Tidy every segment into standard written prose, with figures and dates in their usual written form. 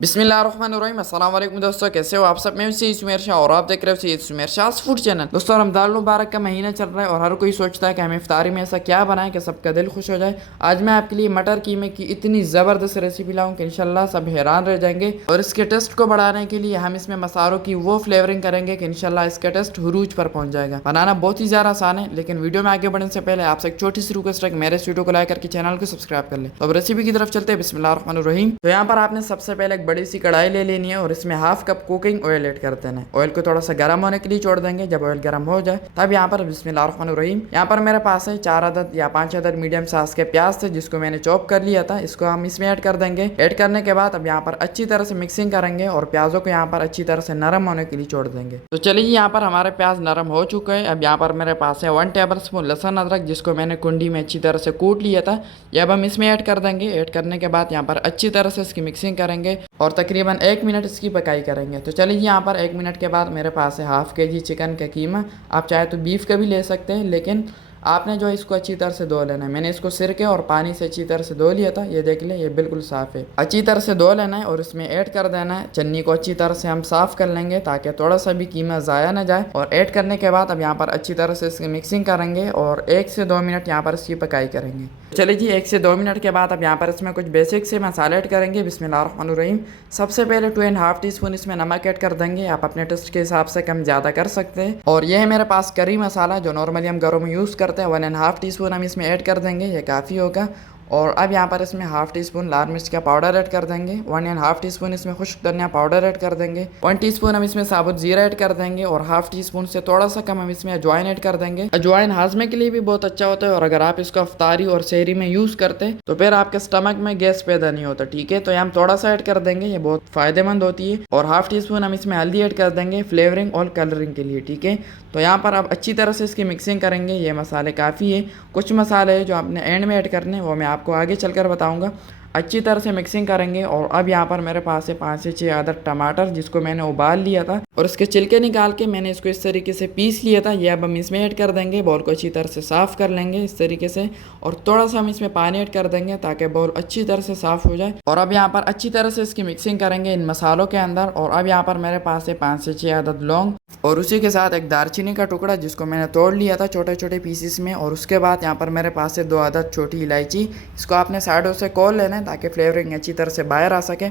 बिस्मिल्लाहिर्रहमानिर्रहीम अस्सलाम वालेकुम दोस्तों, कैसे हो आप सब। मैं सईद सुमेर शाह और आप देख रहे हो सईद सुमेर शाह फूड चैनल। दोस्तों रमज़ान मुबारक का महीना चल रहा है और हर कोई सोचता है कि हम इफ्तारी में ऐसा क्या बनाएं कि सबका दिल खुश हो जाए। आज मैं आपके लिए मटर कीमे की इतनी ज़बरदस्त रेसिपी लाऊं कि इंशाल्लाह सब हैरान रह जाएंगे। और इसके टेस्ट को बढ़ाने के लिए हम इसमें मसालों की वो फ्लेवरिंग करेंगे कि इंशाल्लाह इसका टेस्ट हुरूज पर पहुंच जाएगा। बनाना बहुत ही ज़्यादा आसान है, लेकिन वीडियो में आगे बढ़ने से पहले आपसे एक छोटी सी रिक्वेस्ट है कि मेरे इस वीडियो को लाइक करके चैनल को सब्सक्राइब कर ले। तो अब रेसिपी की तरफ चलते हैं। बिस्मिल्लाहिर्रहमानिर्रहीम। तो यहाँ पर आपने सबसे पहले एक बड़ी सी कढ़ाई ले लेनी है और इसमें half cup cooking oil add कर देना है। ऑयल को थोड़ा सा गर्म होने के लिए छोड़ देंगे। जब ऑयल गर्म हो जाए तब यहाँ पर बिस्मिल्लाहिर्रहमानिर्रहीम यहाँ पर मेरे पास है 4 अदद या 5 अदद मीडियम साइज के प्याज थे, जिसको मैंने चॉप कर लिया था। इसको हम इसमें ऐड कर देंगे। ऐड करने के बाद अब यहाँ पर अच्छी तरह से मिक्सिंग करेंगे और प्याजों को यहाँ पर अच्छी तरह से नरम होने के लिए छोड़ देंगे। तो चलिए यहाँ पर हमारे प्याज नरम हो चुके हैं। अब यहाँ पर मेरे पास है 1 टेबल स्पून लहसुन अदरक, जिसको मैंने कुंडी में अच्छी तरह से कूट लिया था। ये अब हम इसमें ऐड कर देंगे। ऐड करने के बाद यहाँ पर अच्छी तरह से इसकी मिक्सिंग करेंगे और तकरीबन 1 मिनट इसकी पकाई करेंगे। तो चलिए यहाँ पर 1 मिनट के बाद मेरे पास है हाफ के जी चिकन का कीमा। आप चाहे तो बीफ का भी ले सकते हैं, लेकिन आपने जो इसको अच्छी तरह से धो लेना है। मैंने इसको सिरके और पानी से अच्छी तरह से धो लिया था। ये देख ले, ये बिल्कुल साफ़ है। अच्छी तरह से धो लेना है और इसमें ऐड कर देना है। चन्नी को अच्छी तरह से हम साफ़ कर लेंगे ताकि थोड़ा सा भी कीमा ज़ाया ना जाए। और ऐड करने के बाद अब यहाँ पर अच्छी तरह से इसकी मिक्सिंग करेंगे और 1 से 2 मिनट यहाँ पर इसकी पकाई करेंगे। चलिए जी, 1 से 2 मिनट के बाद अब यहाँ पर इसमें कुछ बेसिक से मसाले ऐड करेंगे। बिस्मिल्लाहिर्रहमानिर्रहीम। सबसे पहले 2.5 टीस्पून इसमें नमक ऐड कर देंगे। आप अपने टेस्ट के हिसाब से कम ज़्यादा कर सकते हैं। और ये है मेरे पास करी मसाला, जो नॉर्मली हम घरों में यूज़ करते हैं। 1.5 टीस्पून हम इसमें ऐड कर देंगे, ये काफ़ी होगा। और अब यहाँ पर इसमें हाफ टी स्पून लाल मिर्च का पाउडर ऐड कर देंगे। 1.5 टीस्पून इसमें खुश्क धनिया पाउडर ऐड कर देंगे। 1 टीस्पून हम इसमें साबुत जीरा ऐड कर देंगे और हाफ टी स्पून से थोड़ा सा कम हम इसमें अजवाइन ऐड कर देंगे। अजवाइन हाजमे के लिए भी बहुत अच्छा होता है और अगर आप इसको अफ्तारी और सहरी में यूज़ करते हैं तो फिर आपके स्टमक में गैस पैदा नहीं होता। ठीक है, तो हम थोड़ा सा ऐड कर देंगे, ये बहुत फायदेमंद होती है। और हाफ टी स्पून हम इसमें हल्दी ऐड कर देंगे फ्लेवरिंग और कलरिंग के लिए। ठीक है, तो यहाँ पर अब अच्छी तरह से इसकी मिक्सिंग करेंगे। ये मसाले काफ़ी है। कुछ मसाले हैं जो आपने एंड में ऐड करने, वो मैं आपको आगे चलकर बताऊंगा। अच्छी तरह से मिक्सिंग करेंगे। और अब यहाँ पर मेरे पास है 5 से 6 अदद टमाटर, जिसको मैंने उबाल लिया था और इसके छिलके निकाल के मैंने इसको इस तरीके से पीस लिया था। ये अब हम इसमें ऐड कर देंगे। बॉल को अच्छी तरह से साफ़ कर लेंगे इस तरीके से और थोड़ा सा हम इसमें पानी ऐड कर देंगे ताकि बॉल अच्छी तरह से साफ़ हो जाए। और अब यहाँ पर अच्छी तरह से इसकी मिक्सिंग करेंगे इन मसालों के अंदर। और अब यहाँ पर मेरे पास है 5 से 6 अदद लौंग और उसी के साथ एक दालचीनी का टुकड़ा, जिसको मैंने तोड़ लिया था छोटे छोटे पीसीस में। और उसके बाद यहाँ पर मेरे पास है 2 अदद छोटी इलायची। इसको आपने साइडों से खोल लेना है ताकि फ्लेवरिंग अच्छी तरह से बाहर आ सके।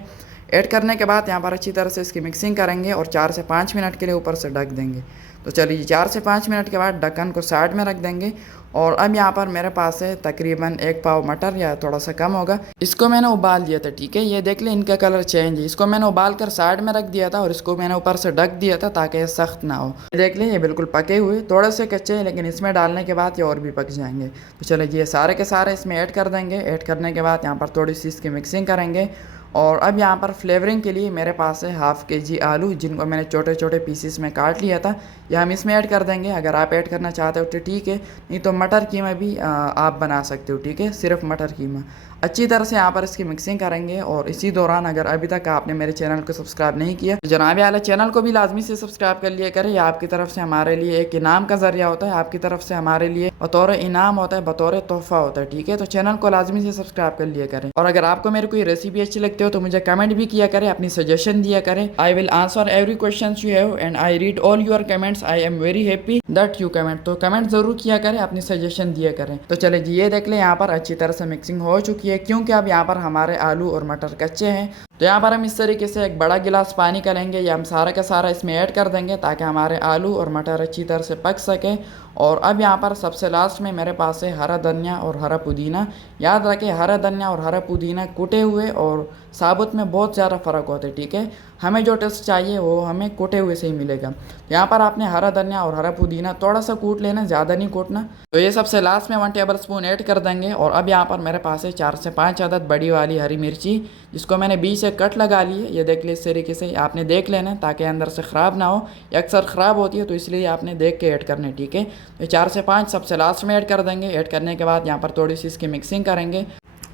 ऐड करने के बाद यहाँ पर अच्छी तरह से इसकी मिक्सिंग करेंगे और 4 से 5 मिनट के लिए ऊपर से ढक देंगे। तो चलिए 4 से 5 मिनट के बाद ढक्कन को साइड में रख देंगे। और अब यहाँ पर मेरे पास है तकरीबन 1 पाव मटर या थोड़ा सा कम होगा। इसको मैंने उबाल दिया था। ठीक है, ये देख लें, इनका कलर चेंज है। इसको मैंने उबाल कर साइड में रख दिया था और इसको मैंने ऊपर से ढक दिया था ताकि ये सख्त ना हो। देख लें, ये बिल्कुल पके हुए, थोड़े से कच्चे हैं, लेकिन इसमें डालने के बाद ये और भी पक जाएंगे। तो चलिए ये सारे के सारे इसमें ऐड कर देंगे। ऐड करने के बाद यहाँ पर थोड़ी सी इसकी मिक्सिंग करेंगे। और अब यहाँ पर फ्लेवरिंग के लिए मेरे पास है हाफ के जी आलू, जिनको मैंने छोटे छोटे पीसीस में काट लिया था। यह हम इसमें ऐड कर देंगे। अगर आप ऐड करना चाहते हो तो ठीक है, नहीं तो मटर कीमा भी आप बना सकते हो। ठीक है, सिर्फ मटर कीमा। अच्छी तरह से यहाँ पर इसकी मिक्सिंग करेंगे। और इसी दौरान अगर अभी तक आपने मेरे चैनल को सब्सक्राइब नहीं किया तो जनाब आला चैनल को भी लाजमी से सब्सक्राइब कर लिया करें। आपकी तरफ से हमारे लिए एक इनाम का जरिया होता है, आपकी तरफ से हमारे लिए बतौर इनाम होता है, बतौर तोहफा होता है। ठीक है, तो चैनल को लाजमी से सब्सक्राइब कर लिया करें। और अगर आपको मेरी कोई रेसिपी अच्छी लगती हो तो मुझे कमेंट भी किया करें, अपनी सजेशन दिया करें। I will answer every question you have and I read all your comments. I am very happy that you comment. तो कमेंट जरूर किया करें, अपनी सजेशन दिया करें। तो चले जी, ये देख लें, यहाँ पर अच्छी तरह से मिक्सिंग हो चुकी है, क्योंकि अब यहाँ पर हमारे आलू और मटर कच्चे हैं। तो यहाँ पर हम इस तरीके से एक बड़ा गिलास पानी का लेंगे। या हम सारा का सारा इसमें ऐड कर देंगे ताकि हमारे आलू और मटर अच्छी तरह से पक सके। और अब यहाँ पर सबसे लास्ट में मेरे पास है हरा धनिया और हरा पुदीना। याद रखें, हरा धनिया और हरा पुदीना कूटे हुए और साबुत में बहुत ज़्यादा फ़र्क होता है। ठीक है, हमें जो टेस्ट चाहिए वो हमें कूटे हुए से ही मिलेगा। यहाँ पर आपने हरा धनिया और हरा पुदीना थोड़ा सा कूट लेना, ज़्यादा नहीं कूटना। तो ये सबसे लास्ट में 1 टेबल स्पून ऐड कर देंगे। और अब यहाँ पर मेरे पास है 4 से 5 अदद बड़ी वाली हरी मिर्ची, जिसको मैंने बीच से कट लगा ली है। ये देख ले, इस तरीके से आपने देख लेना ताकि अंदर से ख़राब ना हो। ये अक्सर ख़राब होती है, तो इसलिए आपने देख के ऐड करने। ठीक है, तो 4 से 5 सबसे लास्ट में ऐड कर देंगे। ऐड करने के बाद यहाँ पर थोड़ी सी इसकी मिक्सिंग करेंगे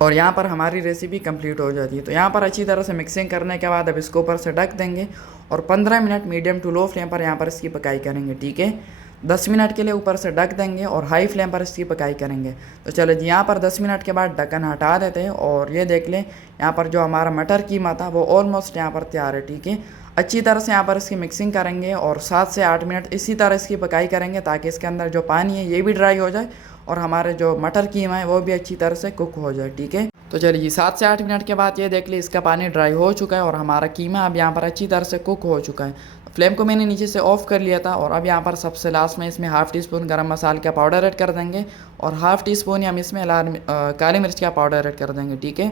और यहाँ पर हमारी रेसिपी कंप्लीट हो जाती है। तो यहाँ पर अच्छी तरह से मिक्सिंग करने के बाद अब इसको ऊपर से ढक देंगे और 15 minute medium to low flame पर यहाँ पर इसकी पकाई करेंगे। ठीक है, 10 मिनट के लिए ऊपर से ढक देंगे और हाई फ्लेम पर इसकी पकाई करेंगे। तो चलो जी, यहाँ पर 10 मिनट के बाद ढक्कन हटा देते हैं और ये देख लें यहाँ पर जो हमारा मटर कीमा था वो ऑलमोस्ट यहाँ पर तैयार है। ठीक है, अच्छी तरह से यहाँ पर इसकी मिक्सिंग करेंगे और 7 से 8 मिनट इसी तरह इसकी पकाई करेंगे ताकि इसके अंदर जो पानी है ये भी ड्राई हो जाए और हमारे जो मटर कीमा है वो भी अच्छी तरह से कुक हो जाए। ठीक है, तो चलिए 7 से 8 मिनट के बाद ये देख ली इसका पानी ड्राई हो चुका है और हमारा कीमा अब यहाँ पर अच्छी तरह से कुक हो चुका है। फ्लेम को मैंने नीचे से ऑफ कर लिया था और अब यहाँ पर सबसे लास्ट में इसमें हाफ़ टी स्पून गरम मसाले का पाउडर ऐड कर देंगे और हाफ़ टी स्पून हम इसमें काली मिर्च का पाउडर ऐड कर देंगे। ठीक है,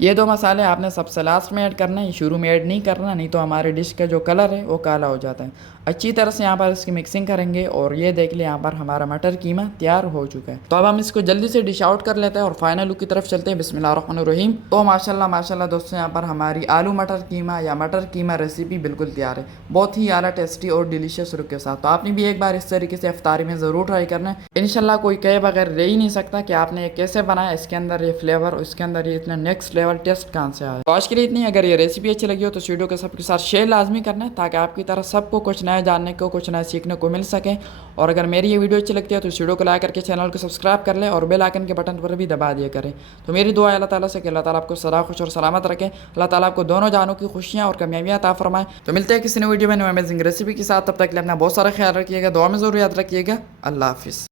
ये 2 मसाले आपने सबसे लास्ट में ऐड करना है, शुरू में ऐड नहीं करना, नहीं तो हमारे डिश का जो कलर है वो काला हो जाता है। अच्छी तरह से यहाँ पर इसकी मिक्सिंग करेंगे और ये देख ले यहाँ पर हमारा मटर कीमा तैयार हो चुका है। तो अब हम इसको जल्दी से डिश आउट कर लेते हैं और फाइनल लुक की तरफ चलते हैं। बिस्मिल्लाहिर्रहमानिर्रहीम। तो माशाल्लाह माशाल्लाह दोस्तों, यहाँ पर हमारी आलू मटर कीमा या मटर कीमा रेसिपी बिल्कुल तैयार है, बहुत ही आला टेस्टी और डिलीशियस लुक के साथ। तो आपने भी एक बार इस तरीके से इफ्तारी में ज़रूर ट्राई करना है। इंशाल्लाह कोई कहे बगैर रह ही नहीं सकता कि आपने ये कैसे बनाया, इसके अंदर ये फ्लेवर, इसके अंदर ये इतना नेक्स्ट लेवल टेस्ट कहाँ से आया। तो आज के लिए इतनी। अगर ये रेसिपी अच्छी लगी हो तो इस वीडियो को सबके साथ शेयर लाजमी करना है ताकि आपकी तरह सबको कुछ नया जानने को, कुछ नया सीखने को मिल सके। और अगर मेरी ये वीडियो अच्छी लगती है तो इस वीडियो को लाइक करके चैनल को सब्सक्राइब कर ले और बेल आइकन के बटन पर भी दबा दिया करें। तो मेरी दुआ है अल्लाह ताला से कि अल्लाह ताला आपको सदा खुश और सलामत रखे, अल्लाह ताला आपको दोनों जानों की खुशियाँ और कामयाबियाँ अता फरमाए। तो मिलते हैं किसी नई वीडियो में न्यू अमेजिंग रेसिपी के साथ। तब तक के लिए अपना बहुत सारा ख्याल रखिएगा, दुआ में ज़रूर याद रखिएगा। अल्लाह हाफिज़।